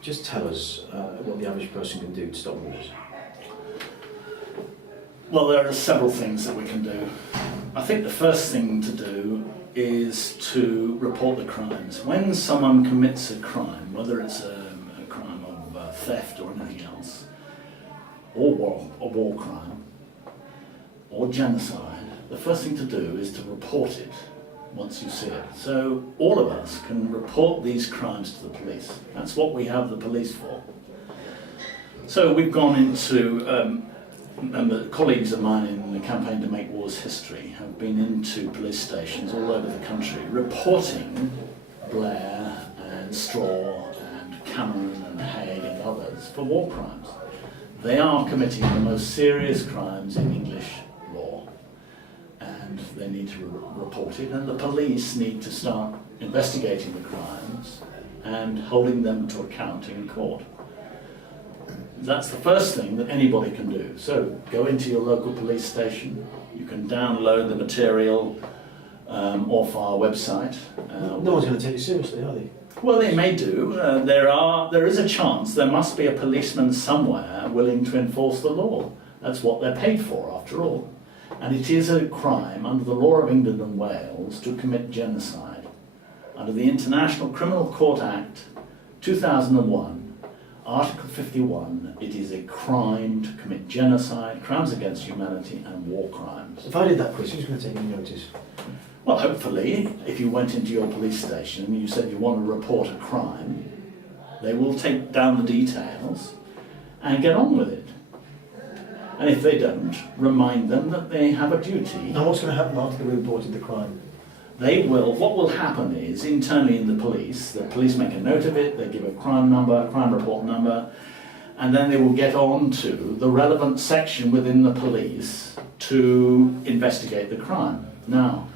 just tell us what the average person can do to stop wars. Well, there are several things that we can do. I think the first thing to do is to report the crimes. When someone commits a crime, whether it's a crime of theft or anything else, or war crime, or genocide, the first thing to do is to report it once you see it. So all of us can report these crimes to the police. That's what we have the police for. So we've gone into, and colleagues of mine in the Campaign to Make Wars History have been into police stations all over the country reporting Blair and Straw and Cameron and Haig and others for war crimes. They are committing the most serious crimes in English law, and they need to report it, and the police need to start investigating the crimes and holding them to account in court. That's the first thing that anybody can do. So go into your local police station, you can download the material off our website. No one's going to take you seriously, are they? Well, they may do. There is a chance there must be a policeman somewhere willing to enforce the law. That's what they're paid for, after all. And it is a crime under the law of England and Wales to commit genocide. Under the International Criminal Court Act 2001, Article 51, it is a crime to commit genocide, crimes against humanity and war crimes. If I did that quiz, who's going to take any notice? Well, hopefully, if you went into your police station and you said you want to report a crime, they will take down the details and get on with it. And if they don't, remind them that they have a duty. And what's going to happen after they've reported the crime? What will happen is, internally in the police make a note of it, they give a crime number, crime report number, and then they will get on to the relevant section within the police to investigate the crime. Now,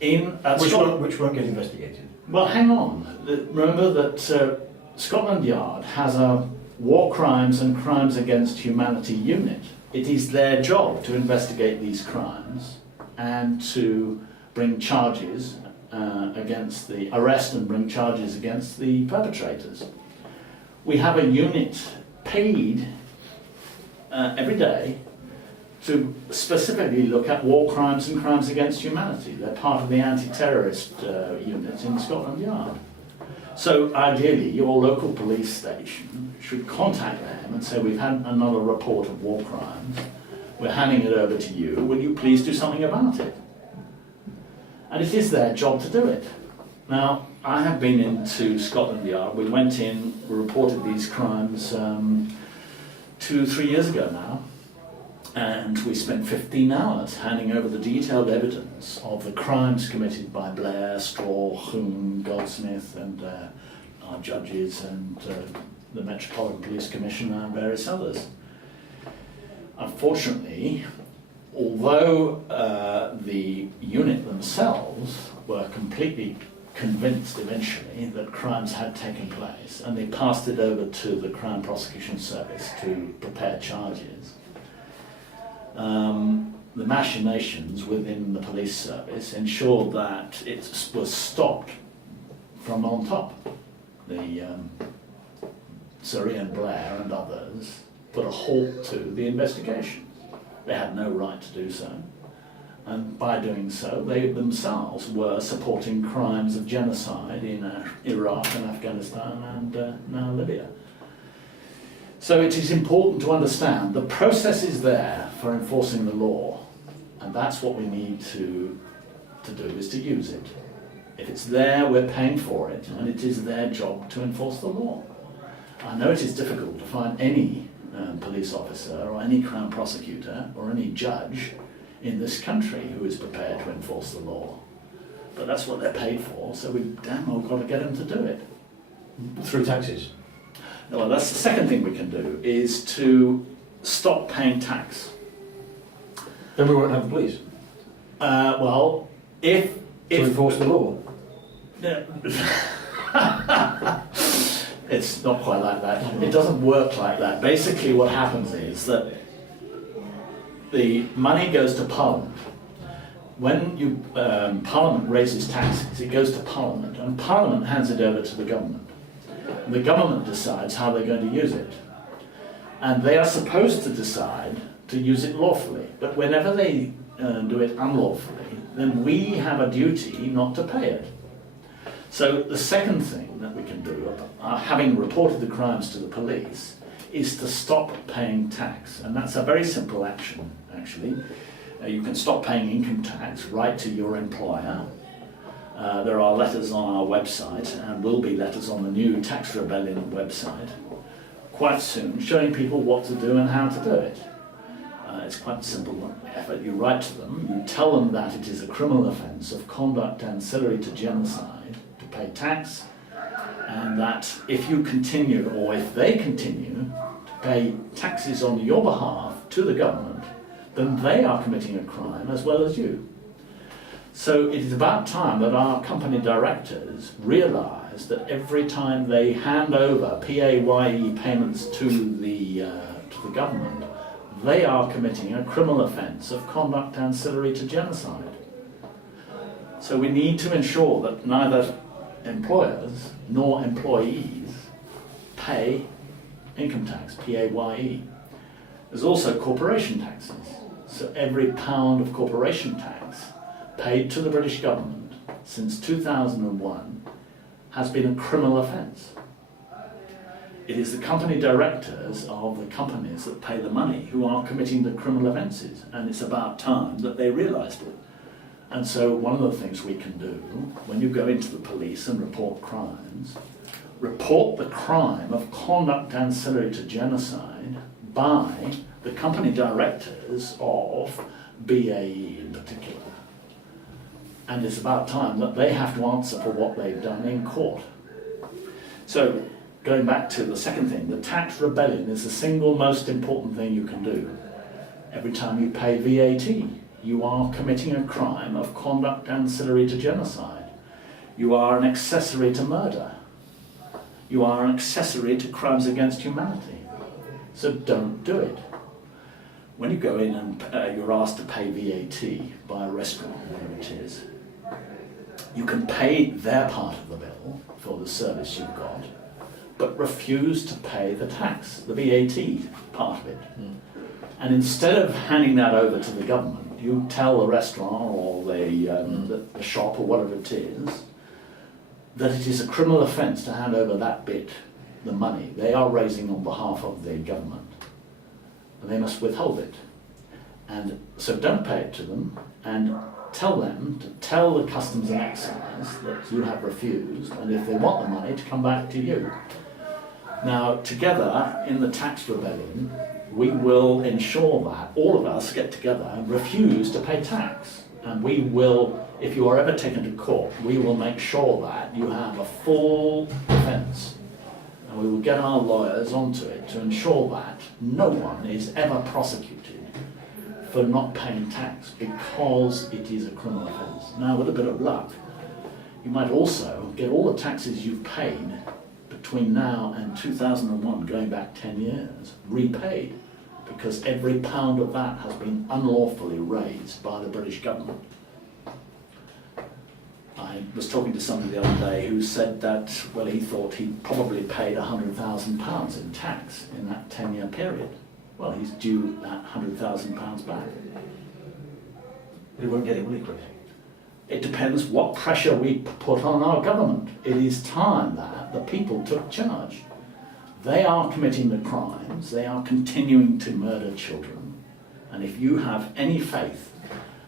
which won't get investigated? Well, hang on. Remember that Scotland Yard has a War Crimes and Crimes Against Humanity unit. It is their job to investigate these crimes and to bring charges arrest and bring charges against the perpetrators. We have a unit paid every day to specifically look at war crimes and crimes against humanity. They're part of the anti-terrorist unit in Scotland Yard. So ideally, your local police station should contact them and say, we've had another report of war crimes, we're handing it over to you, will you please do something about it? And it is their job to do it. Now, I have been into Scotland Yard. We went in, we reported these crimes 2-3 years ago now, and we spent 15 hours handing over the detailed evidence of the crimes committed by Blair, Straw, Hume, Goldsmith, and our judges, and the Metropolitan Police Commissioner, and various others. Unfortunately, although the unit themselves were completely convinced eventually that crimes had taken place, and they passed it over to the Crown Prosecution Service to prepare charges, the machinations within the police service ensured that it was stopped from on top. The Surrey and Blair and others put a halt to the investigations. They had no right to do so. And by doing so, they themselves were supporting crimes of genocide in Iraq and Afghanistan and now Libya. So it is important to understand the process is there for enforcing the law, and that's what we need to do, is to use it. If it's there, we're paying for it, and it is their job to enforce the law. I know it is difficult to find any police officer or any Crown prosecutor or any judge in this country who is prepared to enforce the law. But that's what they're paid for, so we damn well got to get them to do it. Through taxes? Well, that's the second thing we can do, is to stop paying tax. Then we won't have the police? Well, if to enforce the law? It's not quite like that. It doesn't work like that. Basically what happens is that the money goes to Parliament. When Parliament raises taxes, it goes to Parliament, and Parliament hands it over to the government. The government decides how they're going to use it. And they are supposed to decide to use it lawfully. But whenever they do it unlawfully, then we have a duty not to pay it. So the second thing that we can do, having reported the crimes to the police, is to stop paying tax. And that's a very simple action, actually. You can stop paying income tax, write to your employer. There are letters on our website, and will be letters on the new Tax Rebellion website quite soon, showing people what to do and how to do it. It's quite a simple effort. You write to them, you tell them that it is a criminal offence of conduct ancillary to genocide to pay tax, and that if you continue, or if they continue, to pay taxes on your behalf to the government, then they are committing a crime as well as you. So it is about time that our company directors realise that every time they hand over PAYE payments to the government, they are committing a criminal offence of conduct ancillary to genocide. So we need to ensure that neither employers nor employees pay income tax, PAYE. There's also corporation taxes. So every pound of corporation tax paid to the British government since 2001 has been a criminal offence. It is the company directors of the companies that pay the money who are committing the criminal offences, and it's about time that they realised it. And so one of the things we can do, when you go into the police and report crimes, report the crime of conduct ancillary to genocide by the company directors of BAE in particular. And it's about time that they have to answer for what they've done in court. So, going back to the second thing, the tax rebellion is the single most important thing you can do. Every time you pay VAT, you are committing a crime of conduct ancillary to genocide. You are an accessory to murder. You are an accessory to crimes against humanity. So don't do it. When you go in and you're asked to pay VAT by a restaurant, whatever it is, you can pay their part of the bill for the service you've got, but refuse to pay the tax, the VAT part of it. And instead of handing that over to the government, you tell the restaurant or the shop or whatever it is, that it is a criminal offence to hand over that bit, the money they are raising on behalf of the government. And they must withhold it. And so don't pay it to them, and tell them to tell the Customs and Excise that you have refused, and if they want the money, to come back to you. Now, together in the tax rebellion, we will ensure that all of us get together and refuse to pay tax. And we will, if you are ever taken to court, we will make sure that you have a full defence. And we will get our lawyers onto it to ensure that no one is ever prosecuted for not paying tax because it is a criminal offence. Now, with a bit of luck, you might also get all the taxes you've paid between now and 2001, going back 10 years, repaid, because every pound of that has been unlawfully raised by the British government. I was talking to somebody the other day who said that, well, he thought he'd probably paid £100,000 in tax in that 10-year period. Well, he's due that £100,000 back. He won't get it, will he, Chris? It depends what pressure we put on our government. It is time that the people took charge. They are committing the crimes, they are continuing to murder children, and if you have any faith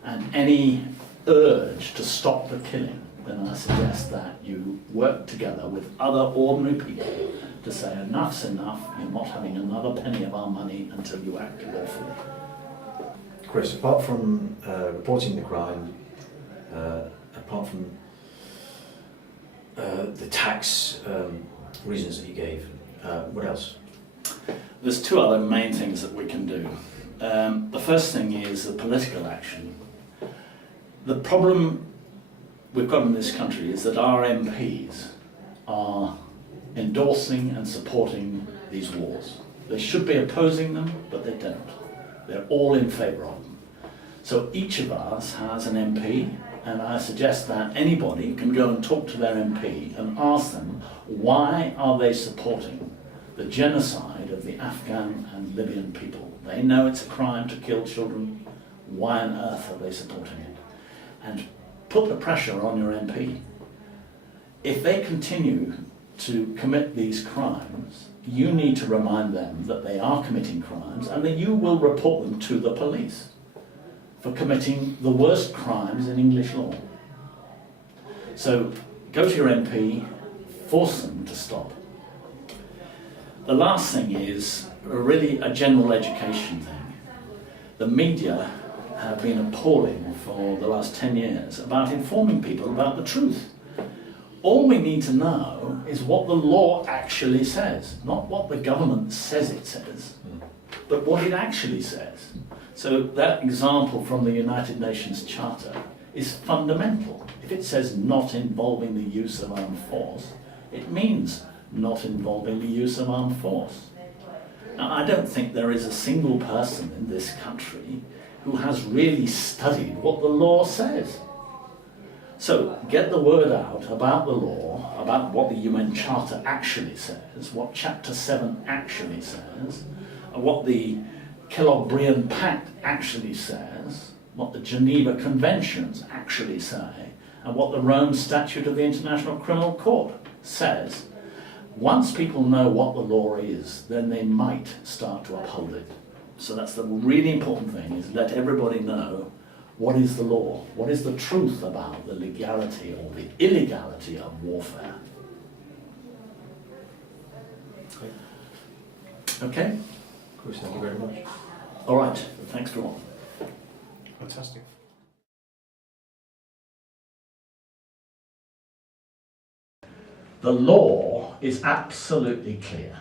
and any urge to stop the killing, then I suggest that you work together with other ordinary people to say enough's enough, you're not having another penny of our money until you act lawfully. Chris, apart from reporting the crime, apart from the tax reasons that you gave, what else? There's two other main things that we can do. The first thing is the political action. The problem we've got in this country is that our MPs are endorsing and supporting these wars. They should be opposing them, but they don't. They're all in favour of them. So each of us has an MP, And I suggest that anybody can go and talk to their MP and ask them, why are they supporting the genocide of the Afghan and Libyan people? They know it's a crime to kill children. Why on earth are they supporting it? And put the pressure on your MP. If they continue to commit these crimes, you need to remind them that they are committing crimes and that you will report them to the police for committing the worst crimes in English law. So go to your MP, force them to stop. The last thing is really a general education thing. The media have been appalling for the last 10 years about informing people about the truth. All we need to know is what the law actually says, not what the government says it says, but what it actually says. So that example from the United Nations Charter is fundamental. If it says not involving the use of armed force, it means not involving the use of armed force. Now, I don't think there is a single person in this country who has really studied what the law says. So get the word out about the law, about what the UN Charter actually says, what Chapter 7 actually says, and what the Kellogg Pact actually says, what the Geneva Conventions actually say, and what the Rome Statute of the International Criminal Court says. Once people know what the law is, then they might start to uphold it. So that's the really important thing, is let everybody know what is the law, what is the truth about the legality or the illegality of warfare. Okay? Chris, thank you very much. All right, thanks for all. Fantastic. The law is absolutely clear.